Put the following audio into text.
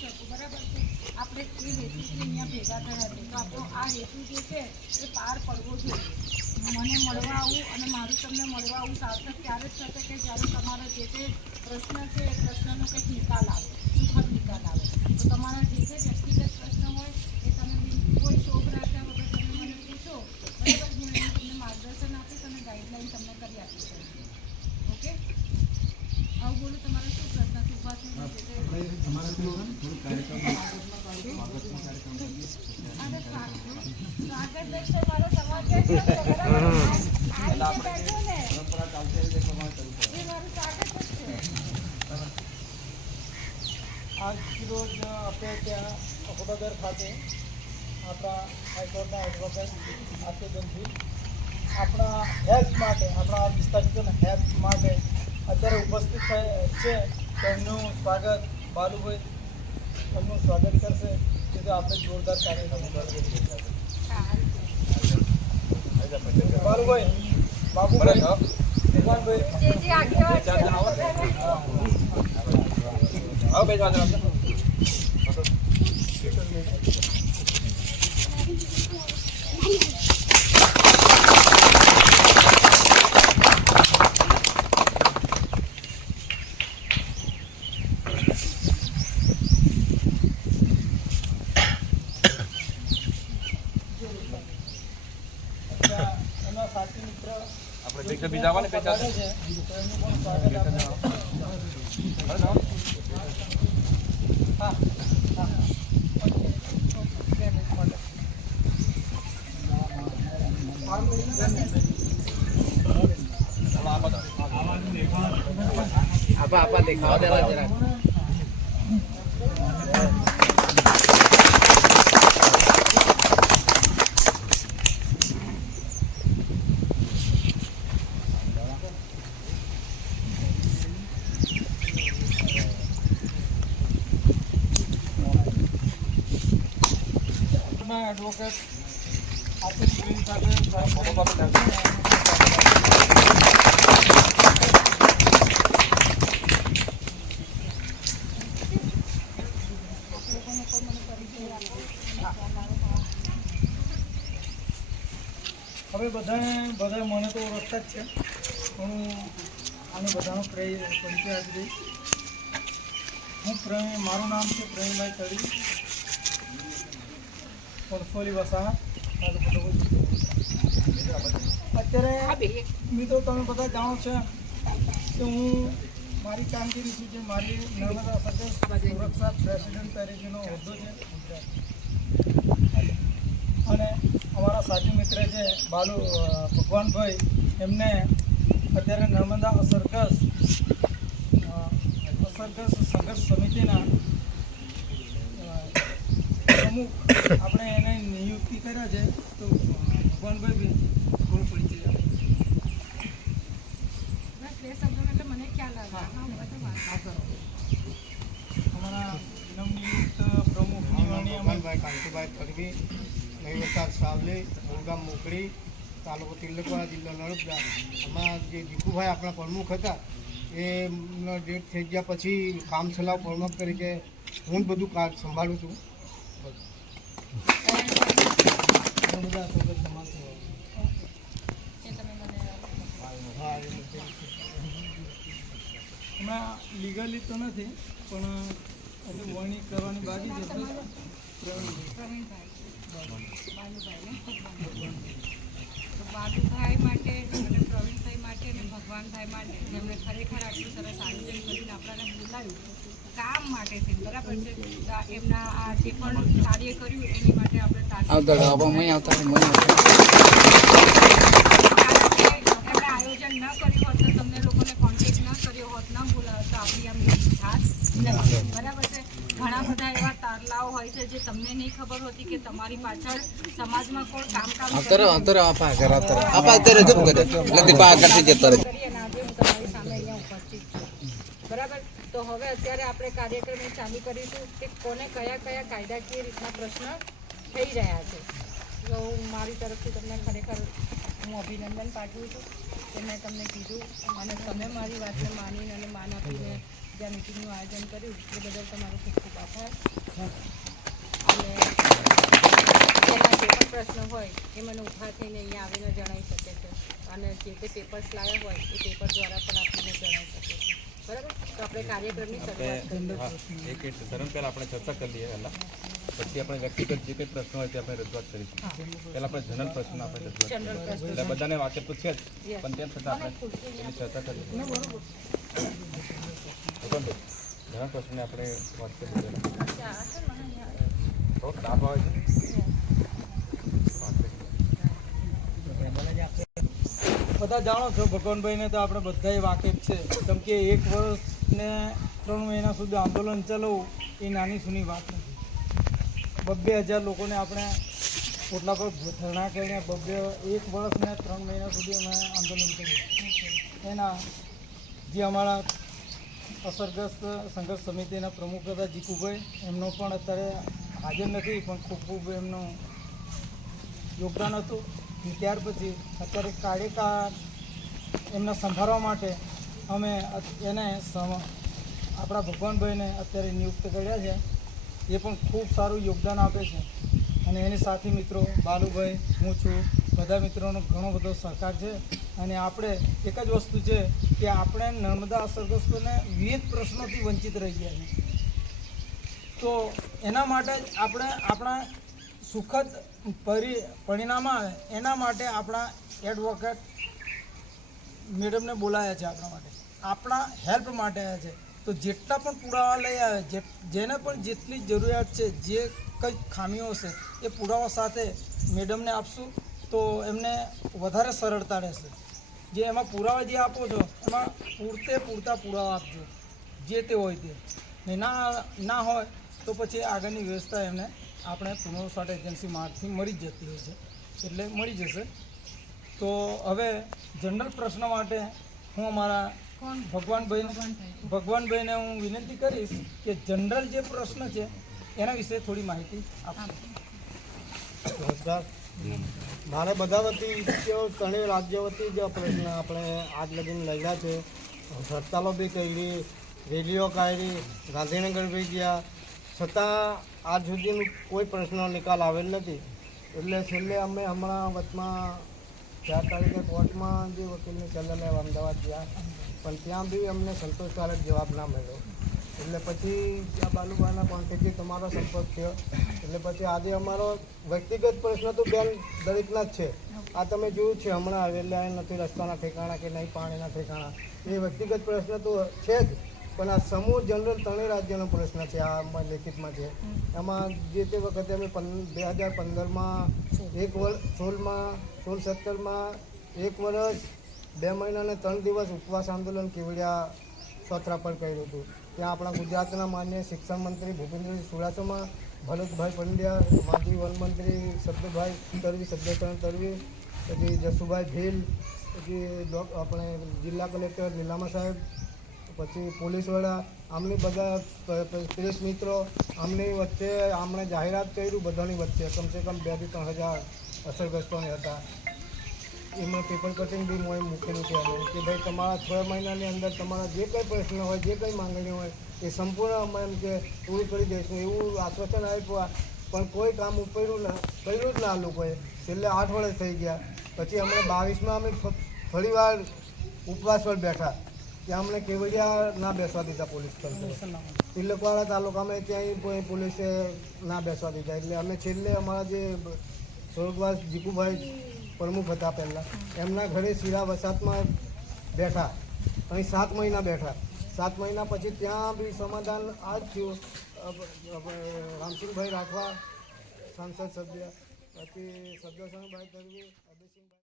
શકો, બરાબર છે। આપણે એ હેતુથી અહીંયા ભેગા થયા છે, તો આપણો આ હેતુ જે છે એ પાર પડવો જોઈએ। મને મળવા આવું અને મારું તમને મળવા આવું સાર્થક ત્યારે જ થશે કે જ્યારે તમારો જે તે પ્રશ્ન છે એ પ્રશ્નનો કંઈક નિકાલ આવે, સુખદ નિકાલ આવે। તો તમારા જે તે વ્યક્તિગત પ્રશ્ન હોય એ તમે કોઈ શોખ રાખ્યા વગર તમે મને પૂછો, બરાબર। હું એનું તમને માર્ગદર્શન આપીશ અને ગાઈડલાઈન તમને કરી આપીશ। ઓકે, આવું બોલો, તમારો શું પ્રશ્ન છે? ઉપાસની આજથી રોજ આપણે ત્યાં અકોટાદર ખાતે આપણા હાઈકોર્ટના એડવોકેટ આશોદનજી આપણા હેલ્પ માટે, આપણા વિસ્તારીતોના હેલ્પ માટે અત્યારે ઉપસ્થિત છે। તેમનું સ્વાગત બાલુભાઈ એમનું સ્વાગત કરશે, જેથી આપણે જોરદાર કાર્યક્રમ કરીએ। બાલુભાઈ, બાબુભાઈ, એના સાથી મિત્ર આપણે બીજા વાળા પેટા છે, એમનું પણ સ્વાગત આપણે। હા આપા દેખાવ દેવા જરા। એડવોકેટ આશીષભાઈ સાથે હવે બધા મને તો ઓળખતા જ છે, હું આને બધાનો પરિચય આપી દઈશ। મારું નામ છે પ્રવીણભાઈ તળી, પરસોલી વસાણા। અત્યારે મિત્રો તમે બધા જાણો છો કે હું મારી કામગીરી શું છે, મારી નર્મદા સર્કલ સુરક્ષા પ્રેસિડેન્ટ તરીકેનો હોદ્દો છે। અને અમારા સાથી મિત્ર છે ભગવાનભાઈ, એમને અત્યારે નર્મદા અસરગ્રસ્ત સંઘર્ષ સમિતિના પ્રમુખ આપણે એને નિયુક્તિ કર્યા છે। તો ભગવાનભાઈ થોડું પરિચય આપો। મને ખ્યાલ આવે અમારા નવનિયુક્ત પ્રમુખ ભગવાનભાઈ કાંતિભાઈ તડવી, નૈવતાર સાવલી, મૂળગામ મોકડી, તાલુકો તિલકવાડા, જિલ્લો નર્મદા। આમાં જે દીકુભાઈ આપણા પ્રમુખ હતા એ ડેટ થઈ ગયા પછી કામ ચલાવ પ્રમુખ તરીકે હું બધું કામ સંભાળું છું। હમણાં લીગલી તો નથી પણ હજુ વરણી કરવાની બાકી છે। બાલુભાઈ માટે અને પ્રવીણભાઈ માટે અને ભગવાનભાઈ માટે જેમણે ખરેખર આટલું સરસ આયોજન કરીને આપણને બોલાવ્યું કામ માટે છે, બરાબર છે। એમના આ જે પણ કાર્ય કર્યું એની માટે આપણે એમણે આયોજન ન કર્યું હોત તો તમને લોકોને કોન્ટેક્ટ ન કર્યો હોત, ન બોલાવ્યો તો આપણી આમ ખાસ નથી, બરાબર છે। ઘણા બધા એવા તારલાઓ હોય છે જે તમને નહીં ખબર હોતી કે તમારી પાછળ સમાજમાં કોણ કામ અને આજે હું તમારી સામે અહીંયા ઉપસ્થિત છું, બરાબર। તો હવે અત્યારે આપણે કાર્યક્રમ ચાલુ કરીશું કે કોને કયા કાયદાકીય રીતના પ્રશ્ન થઈ રહ્યા છે। તો હું મારી તરફથી તમને ખરેખર હું અભિનંદન પાઠવું છું કે મેં તમને કીધું અને તમે મારી વાતને માનીને અને માન આપીને જે આ મિટિંગનું આયોજન કર્યું એ બદલ તમારો ખૂબ ખૂબ આભાર. અને તેના જે પણ પ્રશ્ન હોય એ મને ઊભા થઈને અહીંયા આવીને જણાવી શકે છે અને જે તે પેપર્સ લાવ્યા હોય એ પેપર દ્વારા પણ આપણને જણાવી શકે છે. બરાબર, તો આપણે કાર્યક્રમની શરૂઆત કરીએ. એક ધર્મ પહેલાં આપણે ચર્ચા કરી લઈએ પહેલાં, પછી આપણે વ્યક્તિગત જે કંઈ પ્રશ્નો હોય તે આપણે રજૂઆત કરીશું. પહેલાં આપણે જનરલ પ્રશ્નો આપણે રજૂઆત જનરલ કરીએ. પ્રશ્ન એટલે બધાને વાકેફ તો છે જ, પણ તેમ છતાં આપણે એની ચર્ચા કરીએ. ભગવાનભાઈ, જનરલ પ્રશ્નને આપણે વાત કરીએ. થોડોક તાપ આવે છે. બધા જાણો છો ભગવાનભાઈને તો આપણે બધાય વાકેફ છે, કેમ કે 1 વર્ષ ને 3 મહિના સુધી આંદોલન ચલાવવું એ નાની સૂની વાત નથી. 2,000 લોકોને આપણે ઓટલા પર ધરણા કરીને 1 વર્ષ ને 3 મહિના સુધી અમે આંદોલન કર્યું. એના જે અમારા અસરગ્રસ્ત સંઘર્ષ સમિતિના પ્રમુખ હતા જીકુભાઈ, એમનો પણ અત્યારે હાજર નથી, પણ ખૂબ ખૂબ એમનું યોગદાન હતું. ત્યાર પછી અત્યારે કાર્યકાળ એમને સંભાળવા માટે અમે એને આપણા ભગવાનભાઈને અત્યારે નિયુક્ત કર્યા છે. એ પણ ખૂબ સારું યોગદાન આપે છે અને એની સાથી મિત્રો બાલુભાઈ, હું છું, બધા મિત્રોનો ઘણો બધો સહકાર છે. અને આપણે એક જ વસ્તુ છે કે આપણે નર્મદા અસરગ્રસ્તોને વિવિધ પ્રશ્નોથી વંચિત રહી ગયા છે. તો એના માટે જ આપણે આપણા સુખદ પરિણામ આવે એના માટે આપણા એડવોકેટ મેડમને બોલાયા છે, આપણા હેલ્પ માટે આવ્યા છે. તો જેટલા પણ પુરાવા લઈ આવે, જેને પણ જેટલી જરૂરિયાત છે, જે કંઈ ખામીઓ છે એ પુરાવા સાથે મેડમને આપશું તો એમને વધારે સરળતા રહેશે. જે એમાં પુરાવા જે આપો છો એમાં પૂરતા પુરાવા આપજો, જે તે હોય તે. ને ના હોય તો પછી આગળની વ્યવસ્થા એમને આપણે પુનર્વસવાટ એજન્સી મારફથી મળી જ જતી હોય છે, એટલે મળી જશે. તો હવે જનરલ પ્રશ્ન માટે હું અમારા ભગવાનભાઈને હું વિનંતી કરીશ કે જનરલ જે પ્રશ્ન છે એના વિશે થોડી માહિતી આપશે. નમસ્કાર. મારે બધા વતી ત્રણેય રાજ્ય વતી જ પ્રશ્ન આપણે આજ લગીને લડ્યા છે. હડતાલો બી કરી, રેલીઓ કાઢી, ગાંધીનગર બી ગયા, છતાં આજ સુધીનું કોઈ પ્રશ્નનો નિકાલ આવેલ નથી. એટલે છેલ્લે અમે હમણાં વચમાં 4 તારીખે કોર્ટમાં જે વકીલની સલાહ લેવા અમદાવાદ ગયા, પણ ત્યાં બી અમને સંતોષકારક જવાબ ના મળ્યો. એટલે પછી ત્યાં બાલુભાઈના કોન્ટેક્ટથી તમારો સંપર્ક થયો. એટલે પછી આજે અમારો વ્યક્તિગત પ્રશ્ન તો બેન દરેકના જ છે. આ તમે જોયું છે હમણાં આવેલા નથી રસ્તાના ઠેકાણા કે નહીં પાણીના ઠેકાણા, એ વ્યક્તિગત પ્રશ્ન તો છે જ, પણ આ સમૂહ જનરલ ત્રણેય રાજ્યનો પ્રશ્ન છે. આ લેખિતમાં છે. એમાં જે તે વખતે અમે 2015માં 16-17માં 1 વર્ષ 2 મહિના અને 3 દિવસ ઉપવાસ આંદોલન કેવડિયા સોથરા પર કર્યું હતું. ત્યાં આપણા ગુજરાતના માન્ય શિક્ષણ મંત્રી ભૂપેન્દ્રસિંહ ચુડાસમા, ભરતભાઈ પંડ્યા, માજી વનમંત્રી શબ્દભાઈ તરવી, શબ્દચરણ તરવી, પછી જસુભાઈ ભીલ, પછી આપણે જિલ્લા કલેક્ટર લીલામા સાહેબ, પછી પોલીસવાળા, આમની બધા પ્રેસ મિત્રો, આમની વચ્ચે આમણે જાહેરાત કર્યું બધાની વચ્ચે કમસે કમ 2-3 હજાર અસરગ્રસ્તોને હતા. એમાં પેપર કટિંગ બી મૂકેલું છે અમે કે ભાઈ તમારા 6 મહિનાની અંદર તમારા જે કંઈ પ્રશ્ન હોય, જે કંઈ માંગણી હોય એ સંપૂર્ણ અમે એમ કે પૂરું કરી દઈશું એવું આશ્વાસન આપ્યું. પણ કોઈ કામ કર્યું જ ના આ લોકોએ. છેલ્લે 8 વર્ષ થઈ ગયા. પછી અમને 22માં અમે ફરીવાર ઉપવાસ પર બેઠા. ત્યાં અમને કેવડિયા ના બેસવા દીધા પોલીસ તંત્ર, તિલકવાડા તાલુકામાં ત્યાંય પોલીસે ના બેસવા દીધા. એટલે અમે છેલ્લે અમારા જે સ્વર્ગવાસ જીકુભાઈ પ્રમુખ હતા પહેલાં, એમના ઘરે શિરા વસાતમાં બેઠા. અહીં 7 મહિના બેઠા. 7 મહિના પછી ત્યાં બી સમાધાન આ જ થયું. રામસિંહભાઈ રાઠવા સાંસદ સભ્ય, પછી શબ્દસણભાઈ તરવી, અભયસિંહભાઈ